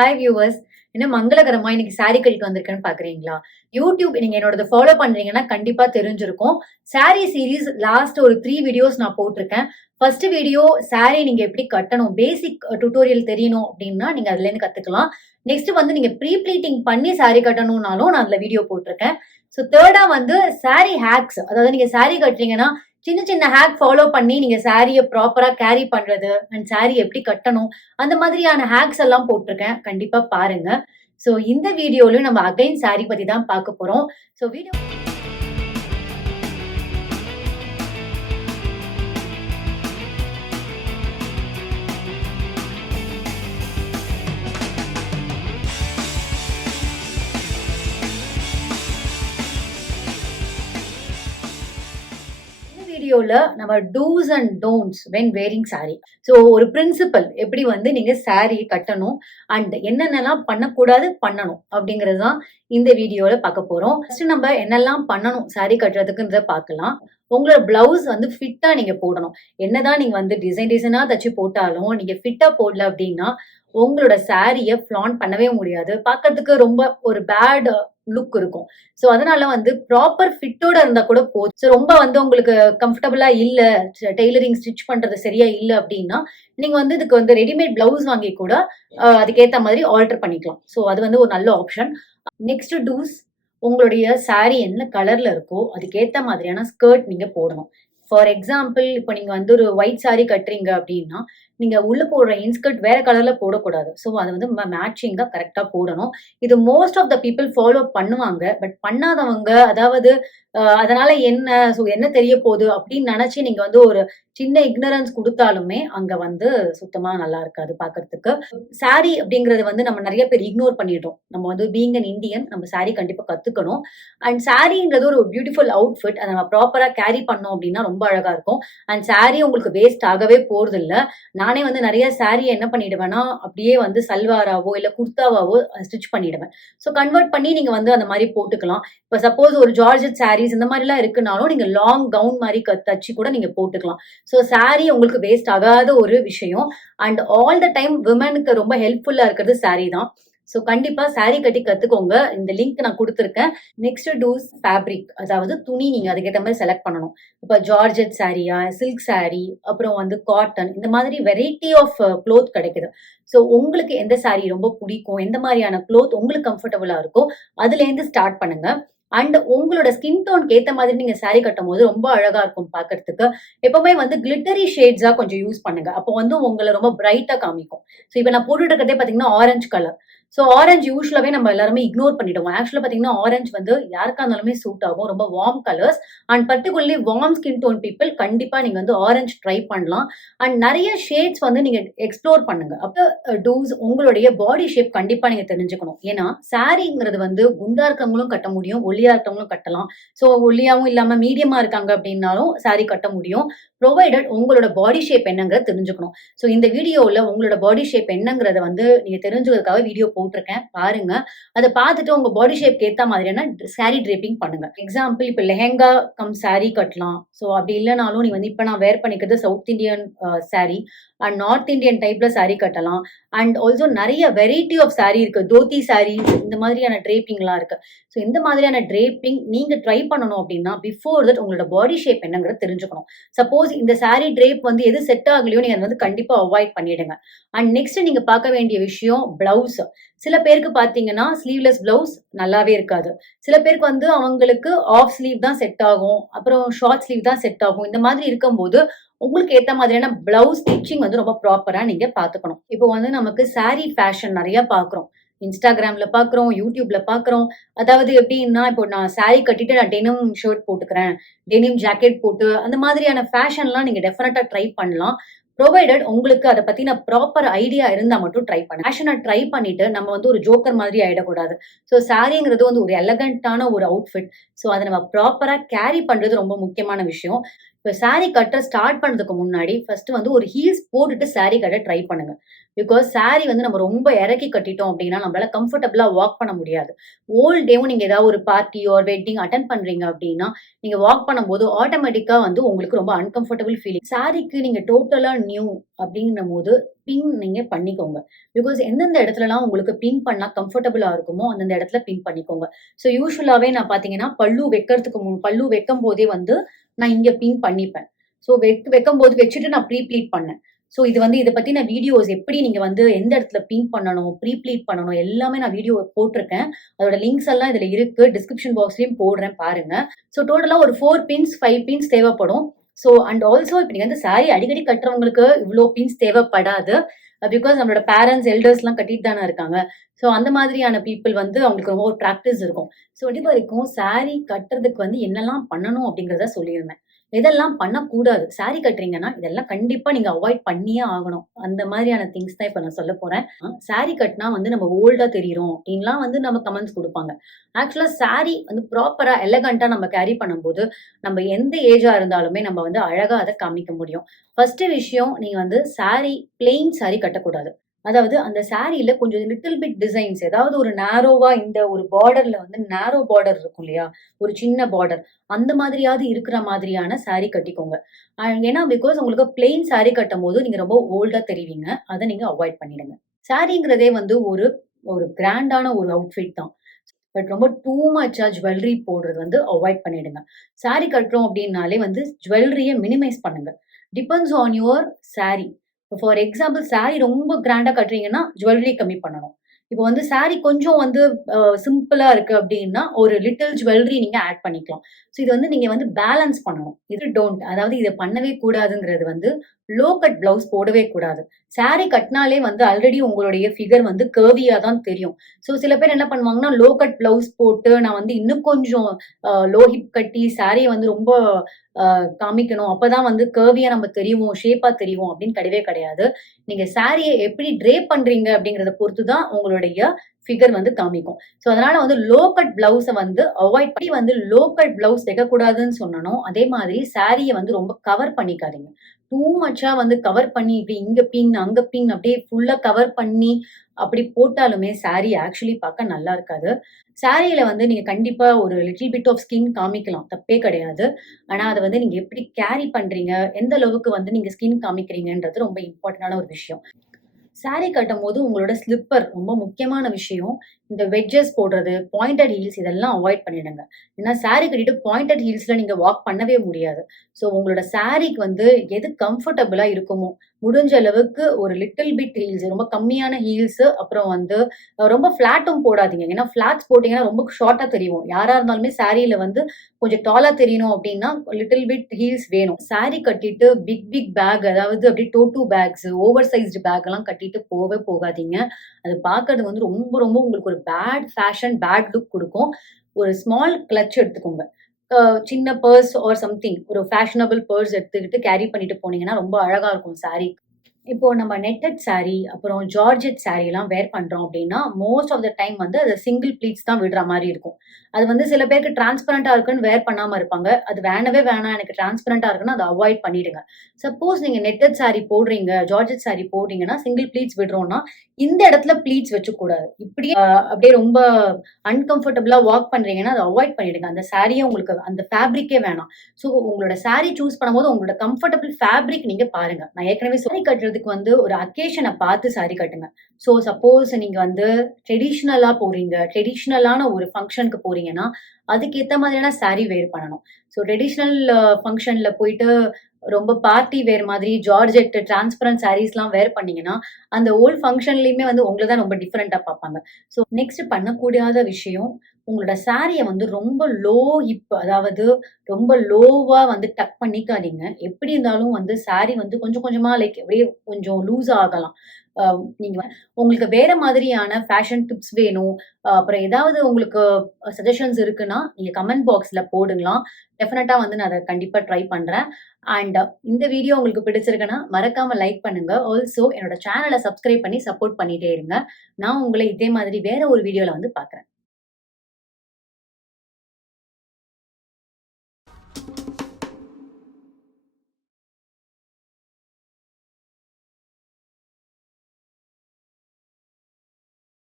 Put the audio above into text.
Hi viewers. என்ன மங்களகரமா இன்னைக்கு saree கட்டிட்டு வந்திருக்கேன்னு பாக்குறீங்களா? யூடியூப் நீங்க என்னோட ஃபாலோ பண்றீங்கன்னா கண்டிப்பா தெரிஞ்சிருக்கும். saree சீரீஸ் லாஸ்ட் ஒரு 3 வீடியோஸ் நான் போட்டிருக்கேன். ஃபர்ஸ்ட் வீடியோ saree நீங்க எப்படி கட்டணும், பேசிக் டியூட்டோரியல் தெரியணும் அப்படின்னா நீங்க அதுல இருந்து கத்துக்கலாம். நெக்ஸ்ட் வந்து நீங்க ப்ரீ ப்ளீட்டிங் பண்ணி saree கட்டணும்னாலும் நான் அதுல வீடியோ போட்டிருக்கேன். ஸோ தேர்டா வந்து saree ஹேக்ஸ், அதாவது நீங்க saree கட்டுறீங்கன்னா சின்ன சின்ன ஹேக் ஃபாலோ பண்ணி நீங்க சாரிய ப்ராப்பரா கேரி பண்றது அண்ட் சாரி எப்படி கட்டணும் அந்த மாதிரியான ஹேக்ஸ் எல்லாம் போட்டிருக்கேன். கண்டிப்பா பாருங்க. சோ இந்த வீடியோலயும் நம்ம அகைன் சாரி பத்தி தான் பார்க்க போறோம். சோ வீடியோ வீடியோல நம்ம dos and don'ts when wearing sari. So ஒரு பிரின்சிபல் எப்படி வந்து நீங்க சாரி கட்டணும் அண்ட் என்னென்னலாம் பண்ணக்கூடாது பண்ணணும் அப்படிங்கிறது தான் இந்த வீடியோல பார்க்க போறோம். ஃபர்ஸ்ட் நம்ம என்னெல்லாம் பண்ணணும் சாரி கட்டுறதுக்குன்றத பார்க்கலாம். உங்களோட பிளவுஸ் வந்து ஃபிட்டா நீங்க போடணும். என்னதான் நீங்க வந்து டிசைனா தச்சு போட்டாலும் நீங்க ஃபிட்டா போடல அப்படின்னா உங்களோட சாரிய ஃபிளான் பண்ணவே முடியாது. பார்க்கறதுக்கு ரொம்ப ஒரு பேட் லுக் இருக்கும். சோ அதனால வந்து ப்ராப்பர் ஃபிட்டோட இருந்தா கூட போதும். சோ ரொம்ப வந்து உங்களுக்கு கம்ஃபர்டபுளா இல்ல, டெய்லரிங் ஸ்டிச் பண்றது சரியா இல்ல அப்படின்னா நீங்க வந்து இதுக்கு வந்து ரெடிமேட் பிளவுஸ் வாங்கி கூட அதுக்கேத்த மாதிரி ஆல்டர் பண்ணிக்கலாம். சோ அது வந்து ஒரு நல்ல ஆப்ஷன். நெக்ஸ்ட் டூஸ், உங்களுடைய சாரி என்ன கலர்ல இருக்கோ அதுக்கேத்த மாதிரியான ஸ்கர்ட் நீங்க போடணும். ஃபார் எக்ஸாம்பிள் இப்போ நீங்க வந்து ஒரு ஒயிட் சாரி கட்டுறீங்க அப்படின்னா நீங்க உள்ள போடுற இன்ஸ்கர்ட் வேற கலர்ல போடக்கூடாது. ஸோ அது வந்து மேட்சிங்கா கரெக்டா போடணும். இது most of the people follow பண்ணுவாங்க. பட் பண்ணாதவங்க, அதாவது அதனால என்ன, ஸோ என்ன தெரிய போகுது அப்படின்னு நினைச்சு நீங்க வந்து ஒரு சின்ன இக்னரன்ஸ் கொடுத்தாலுமே அங்க வந்து சுத்தமா நல்லா இருக்காது பாக்குறதுக்கு. சாரி அப்படிங்கறது வந்து நம்ம நிறைய பேர் இக்னோர் பண்ணிட்டோம். நம்ம வந்து பீங் அன் இந்தியன் நம்ம சாரி கண்டிப்பா கத்துக்கணும். அண்ட் சாரின்றது ஒரு பியூட்டிஃபுல் அவுட்ஃபிட். அதை நம்ம ப்ராப்பரா கேரி பண்ணோம் அப்படின்னா ரொம்ப அழகா இருக்கும். அண்ட் சாரி உங்களுக்கு வேஸ்ட் ஆகவே போறது இல்ல. நானே வந்து நிறைய சாரியை என்ன பண்ணிடுவேன்னா அப்படியே வந்து சல்வாராவோ இல்ல குர்தாவாவோ ஸ்டிச் பண்ணிடுவேன். ஸோ கன்வெர்ட் பண்ணி நீங்க வந்து அந்த மாதிரி போட்டுக்கலாம். இப்போ சப்போஸ் ஒரு ஜார்ஜெட் சாரீஸ் இந்த மாதிரி எல்லாம் இருக்குனாலும் நீங்க லாங் கவுன் மாதிரி தச்சு கூட நீங்க போட்டுக்கலாம். ஸோ சாரி உங்களுக்கு வேஸ்ட் ஆகாத ஒரு விஷயம். அண்ட் ஆல் த டைம் விமனுக்கு ரொம்ப ஹெல்ப்ஃபுல்லா இருக்கிறது சாரி தான். ஸோ கண்டிப்பா சாரி கட்டி கத்துக்கோங்க. இந்த லிங்க் நான் கொடுத்துருக்கேன். நெக்ஸ்ட் டூஸ் ஃபேப்ரிக், அதாவது துணி நீங்க அதுக்கேற்ற மாதிரி செலக்ட் பண்ணணும். இப்போ ஜார்ஜெட் சாரியா, சில்க் சாரி, அப்புறம் வந்து காட்டன், இந்த மாதிரி வெரைட்டி ஆஃப் க்ளோத் கிடைக்குது. ஸோ உங்களுக்கு எந்த சாரி ரொம்ப பிடிக்கும், எந்த மாதிரியான க்ளோத் உங்களுக்கு கம்ஃபர்டபுளா இருக்கோ அதுலேருந்து ஸ்டார்ட் பண்ணுங்க. அண்ட் உங்களோட ஸ்கின் டோனுக்கு ஏத்த மாதிரி நீங்க சாரி கட்டும் போது ரொம்ப அழகா இருக்கும் பாக்குறதுக்கு. எப்பவுமே வந்து கிளிட்டரி ஷேட்ஸா கொஞ்சம் யூஸ் பண்ணுங்க. அப்போ வந்து உங்களை ரொம்ப பிரைட்டா காமிக்கும். ஸோ இப்போ நான் போட்டுட்டு இருக்கிறதே பாத்தீங்கன்னா ஆரஞ்சு கலர். ஸோ ஆரஞ்சு யூஸ்வலாவே நம்ம எல்லாருமே இக்னோர் பண்ணிடுவோம். ஆக்சுவலா பாத்தீங்கன்னா ஆரஞ்சு வந்து யாருக்கா இருந்தாலுமே சூட் ஆகும். ரொம்ப warm colours and particularly warm skin tone people கண்டிப்பா நீங்க வந்து ஆரஞ்சு ட்ரை பண்ணலாம். அண்ட் நிறைய ஷேட்ஸ் வந்து நீங்க எக்ஸ்ப்ளோர் பண்ணுங்க. அப்போ டூஸ், உங்களுடைய பாடி ஷேப் கண்டிப்பா நீங்க தெரிஞ்சுக்கணும். ஏன்னா சாரிங்கிறது வந்து குண்டா இருக்கவங்களும் கட்ட முடியும், ஒல்லியா இருக்கவங்களும் கட்டலாம். ஸோ ஒல்லியாவும் இல்லாம மீடியமா இருக்காங்க அப்படின்னாலும் சாரி கட்ட முடியும். ப்ரொவைடட் உங்களோட பாடி ஷேப் என்னங்கிறத தெரிஞ்சுக்கணும். ஸோ இந்த வீடியோல உங்களோட பாடி ஷேப் என்னங்கிறத வந்து நீங்க தெரிஞ்சுக்கிறதுக்காக வீடியோ போட்டிருக்கேன், பாருங்க. அதை பார்த்துட்டு உங்க பாடி ஷேப்க்கு ஏத்த மாதிரியான சாரி டிரேப்பிங் பண்ணுங்க. எக்ஸாம்பிள் இப்போ லெஹெங்கா கம் சாரி கட்டலாம். ஸோ அப்படி இல்லைனாலும் நீ வந்து இப்போ நான் வேர் பண்ணிக்கிறது south Indian sorry and north Indian டைப்ல சாரி கட்டலாம். அண்ட் ஆல்சோ நிறைய வெரைட்டி ஆஃப் சாரி இருக்கு. தோத்தி சாரி, இந்த மாதிரியான டிரேப்பிங்லாம் இருக்கு. ஸோ இந்த மாதிரியான டிரேப்பிங் நீங்க ட்ரை பண்ணணும் அப்படின்னா பிஃபோர் தட் உங்களோட பாடி ஷேப் என்னங்கிறத தெரிஞ்சுக்கணும். சப்போஸ் இந்த சாரி டிரேப் வந்து எது செட் ஆகலையோ நீங்க வந்து கண்டிப்பா அவாய்ட் பண்ணிடுங்க. அண்ட் நெக்ஸ்ட் நீங்க பார்க்க வேண்டிய விஷயம் பிளவுஸ். சில பேருக்கு பாத்தீங்கன்னா ஸ்லீவ்லெஸ் பிளவுஸ் நல்லாவே இருக்காது. சில பேருக்கு வந்து அவங்களுக்கு ஆஃப் ஸ்லீவ் தான் செட் ஆகும், அப்புறம் ஷார்ட் ஸ்லீவ் தான் செட் ஆகும். இந்த மாதிரி இருக்கும்போது உங்களுக்கு ஏத்த மாதிரியான பிளவுஸ் ஸ்டிச்சிங் வந்து ரொம்ப ப்ராப்பரா நீங்க பாத்துக்கணும். இப்போ வந்து நமக்கு சாரி ஃபேஷன் நிறைய பாக்குறோம். இன்ஸ்டாகிராம்ல பாக்குறோம், யூடியூப்ல பாக்குறோம். அதாவது எப்படின்னா இப்போ நான் சாரி கட்டிட்டு நான் டெனிம் ஷர்ட் போட்டுக்கிறேன், டெனிம் ஜாக்கெட் போட்டு அந்த மாதிரியான ஃபேஷன்லாம் நீங்க டெஃபினட்டா ட்ரை பண்ணலாம். ப்ரொவைடட் உங்களுக்கு அதை பத்தின ப்ராப்பர் ஐடியா இருந்தா மட்டும் ட்ரை பண்ணுங்க. ஃபேஷனை ட்ரை பண்ணிட்டு நம்ம வந்து ஒரு ஜோக்கர் மாதிரி ஆயிடக்கூடாது. ஸோ சாரிங்கிறது வந்து ஒரு எலகண்டான ஒரு அவுட்ஃபிட். ஸோ அதை நம்ம ப்ராப்பரா கேரி பண்றது ரொம்ப முக்கியமான விஷயம். இப்போ சாரி கட்ட ஸ்டார்ட் பண்ணதுக்கு முன்னாடி ஃபர்ஸ்ட் வந்து ஒரு ஹீல்ஸ் போட்டுட்டு சாரி கட்ட ட்ரை பண்ணுங்க. பிகாஸ் சாரி வந்து நம்ம ரொம்ப இறக்கி கட்டிட்டோம் அப்படின்னா நம்மளால கம்ஃபர்டபுளா வாக் பண்ண முடியாது. ஹோல் டேவும் நீங்க ஏதாவது ஒரு பார்ட்டி ஆர் வெட்டிங் அட்டெண்ட் பண்றீங்க அப்படின்னா, நீங்க வாக் பண்ணும்போது ஆட்டோமேட்டிக்கா வந்து உங்களுக்கு ரொம்ப அன்கம்ஃபர்டபுள் ஃபீலிங். சாரிக்கு நீங்க டோட்டலா நியூ அப்படின்னும்போது பின் நீங்க பண்ணிக்கோங்க. பிகாஸ் எந்தெந்த இடத்துலலாம் உங்களுக்கு பின் பண்ணா கம்ஃபர்டபுளா இருக்குமோ அந்தந்த இடத்துல பின் பண்ணிக்கோங்க. ஸோ யூசுவலாவே நான் பார்த்தீங்கன்னா, பல்லு வைக்கும்போதே வந்து நான் இங்க பின் பண்ணிப்பேன். ஸோ வைக்கும்போது வச்சுட்டு நான் ப்ரீ ப்ளீட் பண்ணேன். ஸோ இது வந்து இத பத்தின வீடியோஸ் எப்படி நீங்க வந்து எந்த இடத்துல பின் பண்ணணும், ப்ரீ ப்ளீட் பண்ணணும் எல்லாமே நான் வீடியோ போட்டிருக்கேன். அதோட லிங்க்ஸ் எல்லாம் இதுல இருக்கு. டிஸ்கிரிப்ஷன் பாக்ஸ்லயும் போடுறேன் பாருங்க. ஸோ டோட்டலா ஒரு 4 பின்ஸ், 5 பின்ஸ் தேவைப்படும். ஸோ அண்ட் ஆல்சோ இப்ப நீங்க வந்து சாரி அடிக்கடி கட்டுறவங்களுக்கு இவ்ளோ பின்ஸ் தேவைப்படாது. பிகாஸ் நம்மளோட பேரண்ட்ஸ், எல்டர்ஸ்லாம் கட்டிட்டு தானே இருக்காங்க. ஸோ அந்த மாதிரியான பீப்பிள் வந்து அவங்களுக்கு ரொம்ப ஒரு பிராக்டிஸ் இருக்கும். ஸோ இதுவரைக்கும் சாரி கட்டுறதுக்கு வந்து என்னெல்லாம் பண்ணணும் அப்படிங்கிறத சொல்லியிருந்தேன். எதெல்லாம் பண்ணக்கூடாது. சாரி கட்டுறீங்கன்னா, இதெல்லாம் கண்டிப்பா நீங்க அவாய்ட் பண்ணியே ஆகணும். அந்த மாதிரியான திங்ஸ் தான் இப்ப நான் சொல்லப் போறேன். சாரி கட்னா வந்து நம்ம ஓல்டா தெரியிறோம் அப்டின்லாம் வந்து நம்ம கமெண்ட்ஸ் குடுப்பாங்க. ஆக்சுவலா சாரி வந்து ப்ராப்பரா, எலகன்ட்டா நம்ம கேரி பண்ணும்போது, நம்ம எந்த ஏஜா இருந்தாலுமே நம்ம வந்து அழகா அத காமிக்க முடியும். ஃபர்ஸ்ட் விஷயம் நீங்க வந்து பிளெயின் சாரி கட்டக்கூடாது. அதாவது அந்த சாரீல கொஞ்சம் லிட்டில் பிட் டிசைன்ஸ் ஏதாவது ஒரு நேரோவா இந்த ஒரு பார்டர்ல வந்து நேரோ பார்டர் இருக்கும் இல்லையா? ஒரு சின்ன பார்டர். அந்த மாதிரியாவது இருக்கிற மாதிரியான சாரி கட்டிக்கோங்க. ஏன்னா பிகாஸ் உங்களுக்கு பிளெயின் சாரி கட்டும்போது நீங்க ரொம்ப ஓல்டா தெரிவீங்க. அத நீங்க அவாய்ட் பண்ணிடுங்க. சாரிங்கிறதே வந்து ஒரு ஒரு கிராண்டான ஒரு அவுட்ஃபிட் தான். பட் ரொம்ப டூ மச்சா ஜுவல்லரி போடுறது வந்து அவாய்ட் பண்ணிடுங்க. சாரி கட்டுறோம் அப்டின்னாலே வந்து ஜுவல்லரிய மினிமைஸ் பண்ணுங்க. Depends on your sorry. For example sorry ரொம்ப கிராண்டா கட்டுறீங்கன்னா, ஜுவல்லரி கம்மி பண்ணணும். இப்போ வந்து சாரி கொஞ்சம் வந்து சிம்பிளா இருக்கு அப்டின்னா, ஒரு லிட்டில் ஜுவல்லரி நீங்க ஆட் பண்ணிக்கலாம். ஸோ இது வந்து நீங்க வந்து பேலன்ஸ் பண்ணணும். இது டோன்ட். அதாவது இத பண்ணவே கூடாதுங்கிறது வந்து லோ கட் ப்ளவுஸ் போடவே கூடாது. சாரி கட்னாலே வந்து ஆல்ரெடி உங்களுடைய ஃபிகர் வந்து கர்வியா தான் தெரியும். ஸோ சில பேர் என்ன பண்ணுவாங்கன்னா, லோ கட் ப்ளவுஸ் போட்டு நான் வந்து இன்னும் கொஞ்சம் லோ ஹிப் கட்டி சாரிய வந்து ரொம்ப காமிக்கணும். அப்பதான் வந்து கர்வியா நம்ம தெரிவோம், ஷேப்பா தெரிவோம் அப்படின்னு கிடையவே கிடையாது. நீங்க சாரிய எப்படி ட்ரேப் பண்றீங்க அப்படிங்கிறத பொறுத்து தான் உங்களுடைய ஃபிகர் வந்து காமிக்கும். ஸோ அதனால வந்து லோ கட் ப்ளவுஸ வந்து அவாய்ட் பண்ணி வந்து லோ கட் ப்ளவுஸ் தைக்கக்கூடாதுன்னு சொன்னனோ, அதே மாதிரி சாரிய வந்து ரொம்ப கவர் பண்ணிக்காதீங்க. டூ மச்சா வந்து கவர் பண்ணி இப்படி இங்க பின், அங்க பின் அப்படியே ஃபுல்லா கவர் பண்ணி அப்படி போட்டாலுமே சாரி ஆக்சுவலி பார்க்க நல்லா இருக்காது. சாரியில வந்து நீங்க கண்டிப்பா ஒரு லிட்டில் பிட் ஆஃப் ஸ்கின் காமிக்கலாம். தப்பே கிடையாது. ஆனா அத வந்து நீங்க எப்படி கேரி பண்றீங்க? எந்த அளவுக்கு வந்து நீங்க ஸ்கின் காமிக்கிறீங்கன்றது ரொம்ப இம்பார்ட்டன்டான ஒரு விஷயம். சாரி கட்டும்போது உங்களோட ஸ்லிப்பர் ரொம்ப முக்கியமான விஷயம். இந்த வெட்ஜஸ் போடுறது, பாயிண்டட் ஹீல்ஸ் இதெல்லாம் அவாய்ட் பண்ணிடுங்க. ஏன்னா சாரி கட்டிட்டு பாயிண்டட் ஹீல்ஸ்ல நீங்க வாக் பண்ணவே முடியாது. ஸோ உங்களோட சாரிக்கு வந்து எது கம்ஃபர்டபுளா இருக்குமோ, முடிஞ்ச அளவுக்கு ஒரு லிட்டில் பிட் ஹீல்ஸ் ரொம்ப கம்மியான ஹீல்ஸ் அப்புறம் வந்து ரொம்ப ஃப்ளாட்டும் போடாதீங்க. ஏன்னா ஃப்ளாட்ஸ் போட்டீங்கன்னா ரொம்ப ஷார்ட்டா தெரியும். யாரா இருந்தாலுமே சாரியில வந்து கொஞ்சம் டாலா தெரியணும் அப்டின்னா, லிட்டில் பிட் ஹீல்ஸ் வேணும். சாரி கட்டிட்டு பிக் பிக் பேக் அதாவது அப்படியே டோட்டு பேக்ஸ், ஓவர் சைஸ்டு பேக்லாம் கட்டிட்டு போவே போகாதீங்க. அது பார்க்கறது வந்து ரொம்ப ரொம்ப உங்களுக்கு ஒரு பேட் ஃபேஷன், பேட் லுக் குடுக்கும். ஒரு ஸ்மால் கிளட்ச் எடுத்துக்கோங்க. அ சின்ன பர்ஸ் ஆர் சம்திங் ஒரு ஃபேஷனபிள் பர்ஸ் எடுத்துக்கிட்டு கேரி பண்ணிட்டு போனீங்கன்னா, ரொம்ப அழகா இருக்கும் சாரி. இப்போ நம்ம நெட்டட் சாரி, அப்புறம் ஜார்ஜெட் சாரிலாம் வேர் பண்றோம் அப்டின்னா, மோஸ்ட் ஆஃப் த டைம் வந்து அது சிங்கிள் ப்ளீட்ஸ் தான் விடுற மாரி இருக்கும். அது வந்து சில பேருக்கு டிரான்ஸ்பரண்டா இருக்குன்னு வேர் பண்ணாம இருப்பாங்க. அது வேணவே வேணாம் எனக்கு டிரான்ஸ்பரண்டா இருக்குன்னா, அத அவாய்ட் பண்ணிடுங்க. சப்போஸ் நீங்க நெட்டட் சாரி போடுறீங்க, ஜார்ஜெட் சாரி போடுறீங்கன்னா, சிங்கிள் ப்ளீட்ஸ் விடுறோம்னா, இந்த இடத்துல ப்ளீட்ஸ் வச்சுக்கக்கூடாது. இப்படியே அப்படியே ரொம்ப அன்கம்ஃபர்டபுளா வாக் பண்றீங்கன்னா, அத அவாய்ட் பண்ணிடுங்க. அந்த சாரியே உங்களுக்கு அந்த ஃபேப்ரிக்கே வேணாம். ஸோ உங்களோட சாரி சூஸ் பண்ணும்போது உங்களோட கம்ஃபர்டபிள் ஃபேப்ரிக் நீங்க பாருங்க. நான் ஏற்கனவே சாரி கட்டுறதுக்கு வந்து ஒரு அக்கேஷன பார்த்து சாரி கட்டுங்க. ஸோ சப்போஸ் நீங்க வந்து ட்ரெடிஷனலா போறீங்க, ட்ரெடிஷனலான ஒரு ஃபங்ஷனுக்கு போறீங்கன்னா, அதுக்கேத்த மாதிரியான சாரி வேர் பண்ணணும். ஸோ ட்ரெடிஷனல் ஃபங்ஷன்ல போயிட்டு ரொம்ப பார்ட்டி வேர் மாதிரி ஜார்ஜெட், டிரான்ஸ்பரண்ட் சாரீஸ்லாம் வேர் பண்ணீங்கன்னா, அந்த ஹோல் ஃபங்ஷன்லயுமே வந்து உங்கள தான் ரொம்ப டிஃபரெண்ட்டா பார்ப்பாங்க. ஸோ நெக்ஸ்ட் பண்ணக்கூடாத விஷயம், உங்களோட சாரிய வந்து ரொம்ப லோ ஹிப் அதாவது ரொம்ப லோவா வந்து டக் பண்ணிக்காதீங்க. எப்படி இருந்தாலும் வந்து சாரி வந்து கொஞ்சம் கொஞ்சமா லைக் அப்படியே கொஞ்சம் லூஸ் ஆகலாம். அ நீங்க உங்களுக்கு வேற மாதிரியான ஃபேஷன் டிப்ஸ் வேணும், அப்புறம் ஏதாவது உங்களுக்கு சஜஷன்ஸ் இருக்குன்னா, நீங்க கமெண்ட் பாக்ஸ்ல போடுங்கலாம். டெஃபினட்டா வந்து நான் அத கண்டிப்பா ட்ரை பண்றேன். அண்ட் இந்த வீடியோ உங்களுக்கு பிடிச்சிருக்குன்னா, மறக்காம லைக் பண்ணுங்க. ஆல்சோ என்னோட சேனல சப்ஸ்கிரைப் பண்ணி சப்போர்ட் பண்ணிட்டே இருங்க. நான் உங்கள இதே மாதிரி வேற ஒரு வீடியோல வந்து பார்க்குறேன்.